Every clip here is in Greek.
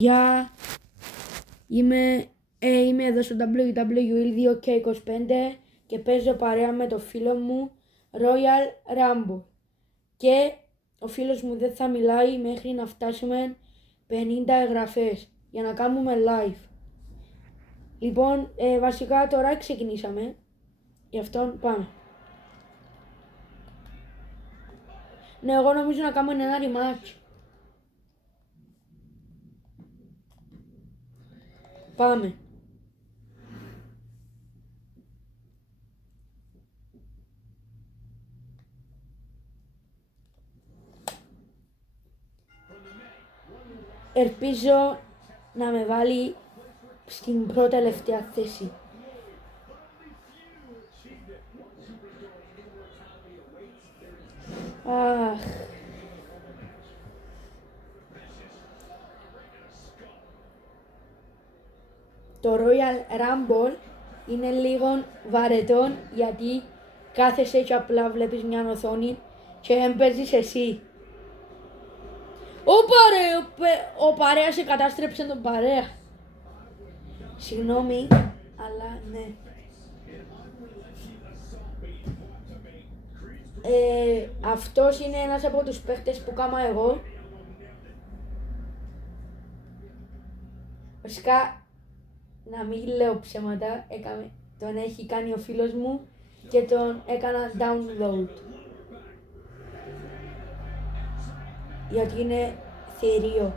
Γεια, είμαι εδώ στο WWE 2K25 και παίζω παρέα με το φίλο μου Royal Rumble και ο φίλος μου δεν θα μιλάει μέχρι να φτάσουμε 50 εγγραφές για να κάνουμε live. Λοιπόν, βασικά τώρα ξεκινήσαμε, γι' αυτό πάμε. Ναι, εγώ νομίζω να κάνουμε ένα rematch. Πάμε. Ελπίζω να με βάλει στην πρώτη τελευταία θέση. Αχ. Το Royal Rumble είναι λίγο βαρετό γιατί κάθεσαι και απλά βλέπεις μια οθόνη και έμπαιζεις εσύ. Ο παρέας σε κατάστρεψε τον παρέα. Συγγνώμη, αλλά ναι. Αυτός είναι ένας από τους παίχτες που κάμα εγώ. Βασικά, να μην λέω ψέματα, τον έχει κάνει ο φίλος μου και τον έκανα download. Γιατί είναι θηρίο.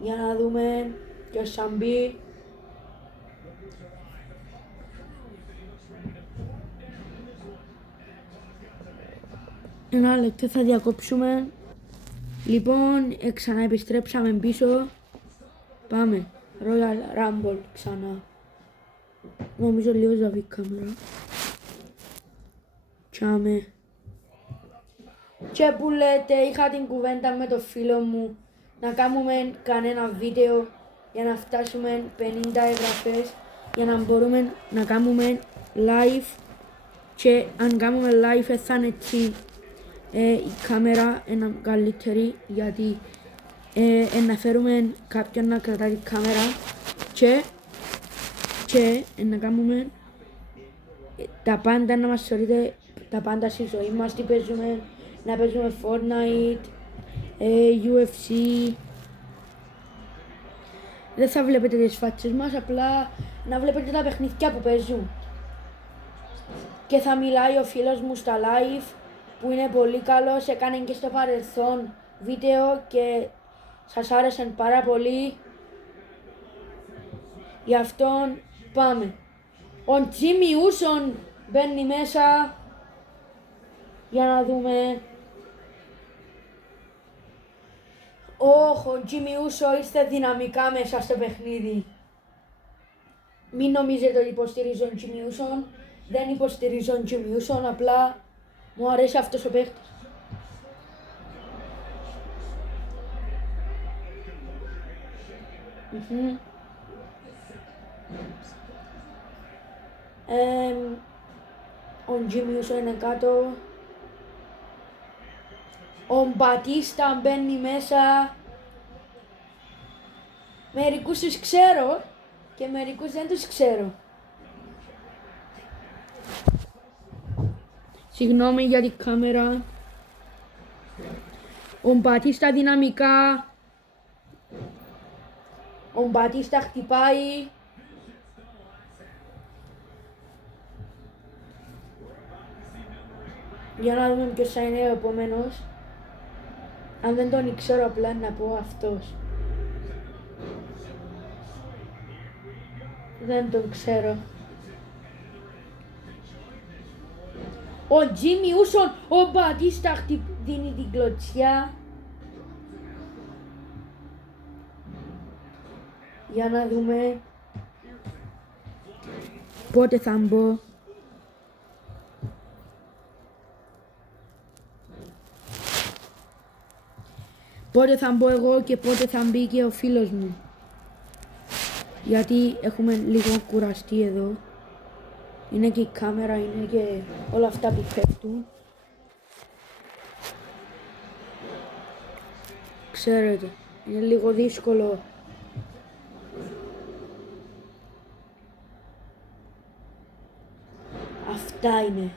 Για να δούμε ποιος θα μπει. Ένα λεπτό θα διακόψουμε. Λοιπόν, ξαναεπιστρέψαμε πίσω. Πάμε. Royal Rumble ξανά. Νομίζω λίγο ζαβή κάμερα. Τσάμε. Και που λέτε, είχα την κουβέντα με το φίλο μου να κάνουμε κανένα βίντεο για να φτάσουμε 50 εγγραφές για να μπορούμε να κάνουμε live και αν κάνουμε live θα είναι έτσι η κάμερα είναι καλύτερη γιατί να φέρουμε κάποιον να κρατάει την κάμερα και να κάνουμε τα πάντα να μας θεωρείτε τα πάντα στη ζωή μας, τι παίζουμε, να παίζουμε Fortnite, UFC. Δεν θα βλέπετε τις φάτσες μας, απλά να βλέπετε τα παιχνίδια που παίζουν. Και θα μιλάει ο φίλος μου στα live που είναι πολύ καλός, έκανε και στο παρελθόν βίντεο και σας άρεσαν πάρα πολύ. Γι' αυτόν πάμε. Ο Jimmy Uso μπαίνει μέσα για να δούμε. Ο Jimmy Uso ήρθε δυναμικά μέσα στο παιχνίδι. Μην νομίζετε ότι υποστηρίζω τον Jimmy Uso. Δεν υποστηρίζω τον Jimmy Uso, απλά μου αρέσει αυτός ο παίχτης. Ο Jimmy Uso είναι κάτω. Ο Μπατίστα μπαίνει μέσα. Μερικούς τους ξέρω και μερικούς δεν τους ξέρω. Συγγνώμη για την κάμερα. Ο Μπατίστα δυναμικά. Ο Μπατίστα χτυπάει. Για να δούμε ποιος θα είναι ο επόμενος. Αν δεν τον ξέρω απλά να πω αυτός. Δεν τον ξέρω. Ο Jimmy Uso, ο Μπατίστα δίνει την κλωτσιά. Για να δούμε πότε θα μπω. Πότε θα μπω εγώ και πότε θα μπει και ο φίλος μου. Γιατί έχουμε λίγο κουραστεί εδώ. Είναι και η κάμερα, είναι και όλα αυτά που πέφτουν. Ξέρετε. Είναι λίγο δύσκολο. Αυτά είναι.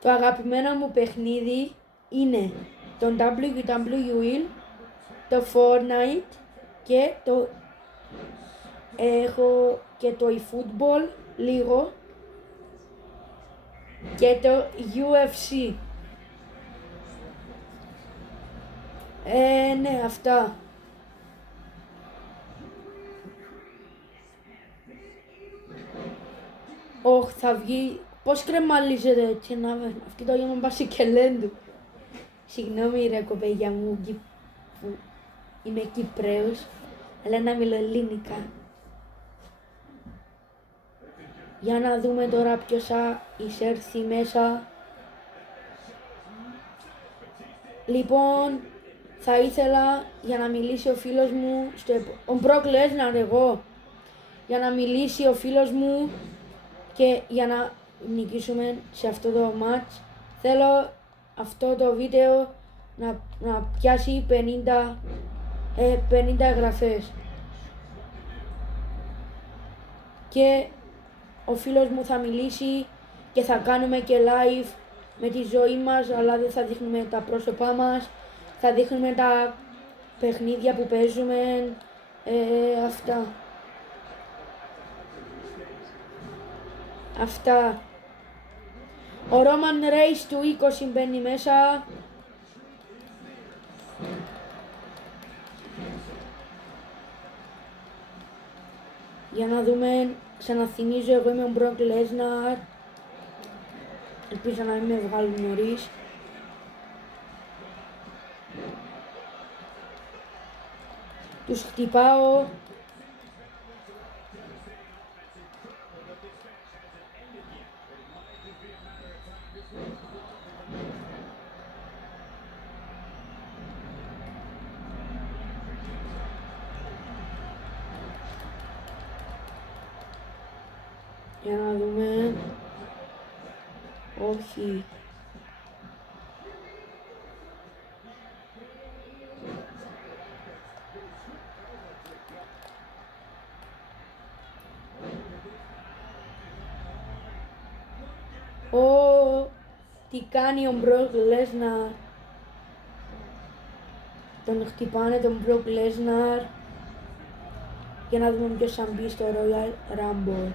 Το αγαπημένο μου παιχνίδι είναι το WWE, το Fortnite και το έχω και το eFootball λίγο και το UFC. Ναι, αυτά. Όχι, θα βγει. Πώς κρεμαλίζεται έτσι να αυτή το γέμμα μπάσει και λέντου. Συγγνώμη ρε κοπέγια μου που είμαι Κυπρέος, αλλά να μιλώ ελληνικά. Για να δούμε τώρα ποιος θα εισέρθει μέσα. Λοιπόν, θα ήθελα για να μιλήσει ο φίλος μου, ο Brock Lesnar εγώ, για να μιλήσει ο φίλος μου και για να νικήσουμε σε αυτό το match, θέλω αυτό το βίντεο να πιάσει 50 εγγραφές. Και ο φίλος μου θα μιλήσει και θα κάνουμε και live με τη ζωή μας, αλλά δεν θα δείχνουμε τα πρόσωπά μας, θα δείχνουμε τα παιχνίδια που παίζουμε, αυτά. Αυτά. Ο Roman Reigns του 20 μπαίνει μέσα. Για να δούμε, ξαναθυμίζω, εγώ είμαι ο Brock Lesnar. Ελπίζω να μην με βγάλουν νωρίς. Τους χτυπάω. Για να δούμε. Όχι. Τι κάνει ο Brock Lesnar. Τον χτυπάνε τον Brock Lesnar. Για να δούμε ποιος θα μπει στο Royal Rumble.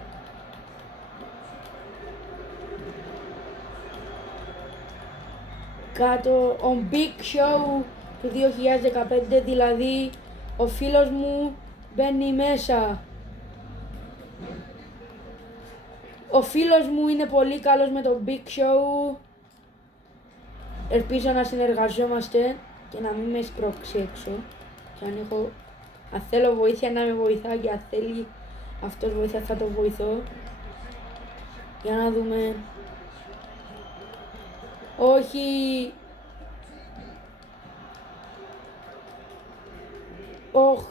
Κάτω ο Big Show του 2015, δηλαδή ο φίλος μου μπαίνει μέσα. Ο φίλος μου είναι πολύ καλός με τον Big Show. Ελπίζω να συνεργαζόμαστε και να μην με σπρώξει έξω. Και αν θέλω βοήθεια να με βοηθά και αν θέλει αυτός βοήθεια θα το βοηθώ. Για να δούμε. Όχι. Όχ.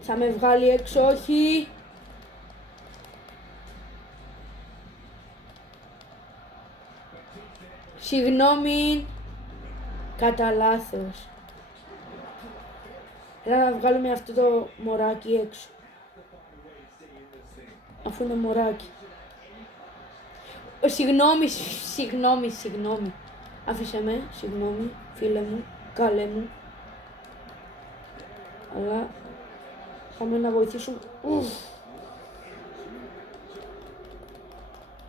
Θα με βγάλει έξω, όχι. Συγγνώμη. Κατά λάθος. Έλα να βγάλουμε αυτό το μωράκι έξω. Αφού είναι μωράκι. Συγγνώμη. Άφησε με, συγγνώμη, φίλε μου, καλέ μου. Αλλά πάμε να βοηθήσουμε.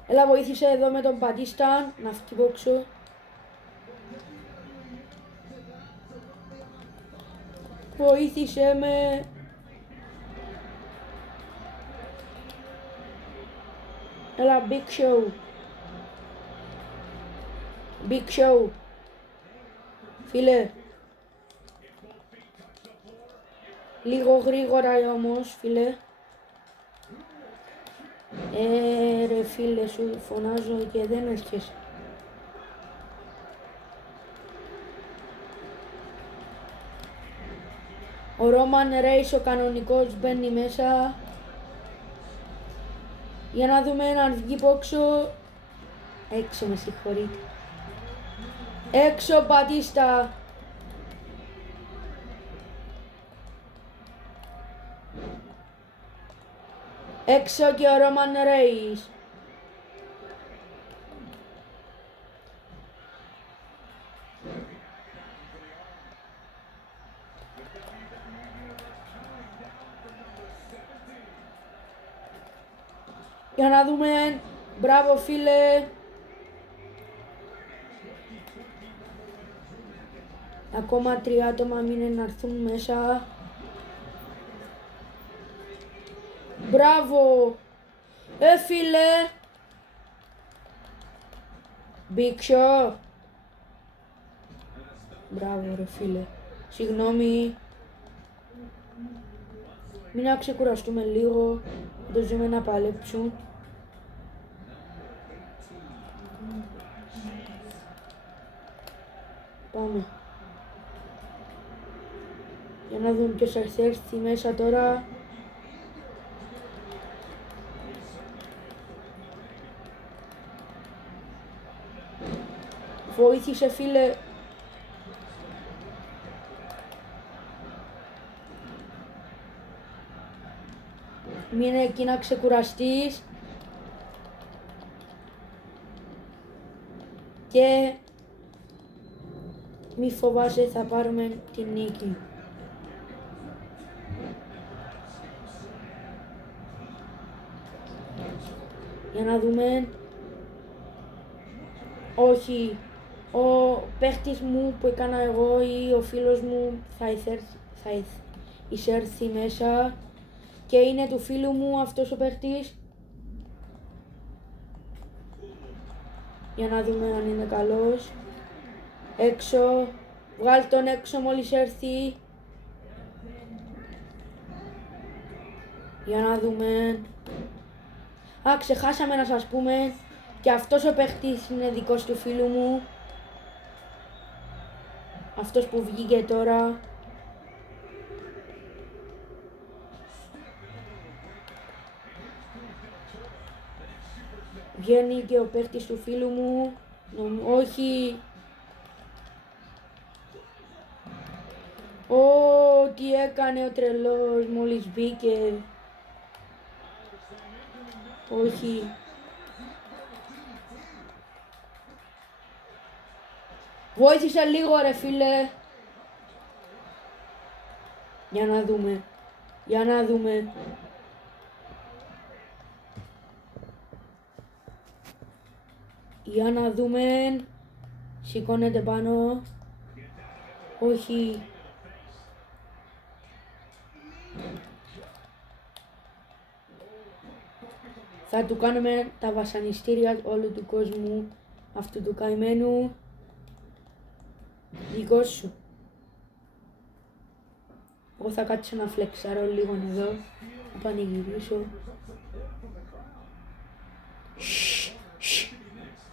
Έλα βοήθησε εδώ με τον Πατίστα να φτυπώξω. Βοήθησε με. Έλα, Big Show. Big Show. Φίλε. Λίγο γρήγορα όμως, φίλε. Ρε φίλε, σου φωνάζω και δεν έρχεσαι. Ο Roman Reigns ο κανονικός μπαίνει μέσα. Για να δούμε αν βγει πόξο. Έξω, με συγχωρείτε. Έξω Μπατίστα. Έξω και ο Roman Reigns. Για να δούμε. Μπράβο φίλε. Ακόμα 3 άτομα μείνουν να έρθουν μέσα. Μπράβο. Φίλε. Big Show. Μπράβο ρε φίλε. Συγγνώμη. Μην να ξεκουραστούμε λίγο. Το ζούμε να παλέψουν. Πάμε. Για να δούμε ποιος θα έρθει μέσα τώρα. Βοήθησε φίλε. Μείνε εκεί να ξεκουραστείς. Και μη φοβάσαι, θα πάρουμε την νίκη. Για να δούμε. Όχι. Ο παίχτης μου που έκανα εγώ ή ο φίλος μου θα εισέρθει μέσα. Και είναι του φίλου μου αυτός ο παίχτης. Για να δούμε αν είναι καλός. Έξω. Βγάλ' τον έξω μόλις έρθει. Για να δούμε. Ξεχάσαμε να σας πούμε. Και αυτός ο παίχτης είναι δικός του φίλου μου. Αυτός που βγήκε τώρα. Βγαίνει και ο παίχτης του φίλου μου. Όχι. Τι έκανε ο τρελός μόλις μπήκε. Όχι. Βοήθησε λίγο ρε φίλε. Για να δούμε. Για να δούμε. Για να δούμε. Σηκώνεται πάνω. Όχι. Θα του κάνουμε τα βασανιστήρια όλου του κόσμου. Αυτού του καημένου. Δικό σου. Εγώ θα κάτσω να φλεξάρω λίγο εδώ. Να πανηγυρίσω.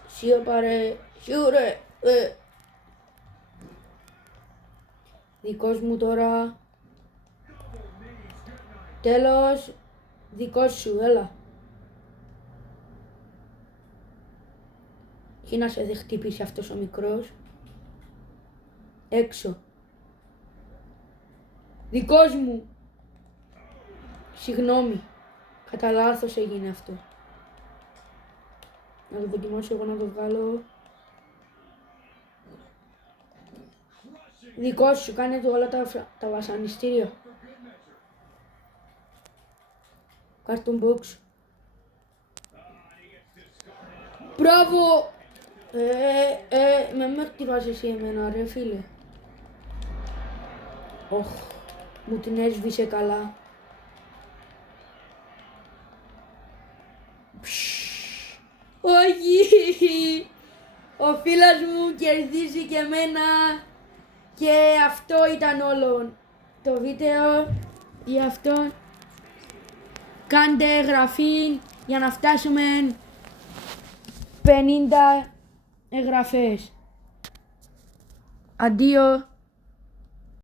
Σιωπα ρε. Σιουρε. Δικός μου τώρα. Τέλος. Δικός σου. Έλα. Και να σε δεν χτυπήσει αυτός ο μικρός. Έξω. Δικός μου. Συγγνώμη. Κατά λάθος έγινε αυτό. Να το δοκιμάσω εγώ να το βγάλω. Δικός σου. Κάνε του όλα τα βασανιστήρια. Cartoon box. Μπράβο. Με χτυπάς εσύ εμένα ρε φίλε. Μου την έσβησε καλά. Όχι. Ο φίλος μου κερδίζει και εμένα. Και αυτό ήταν όλο το βίντεο. Γι' αυτό κάντε εγγραφή για να φτάσουμε 50 εγγραφές. Αντίο.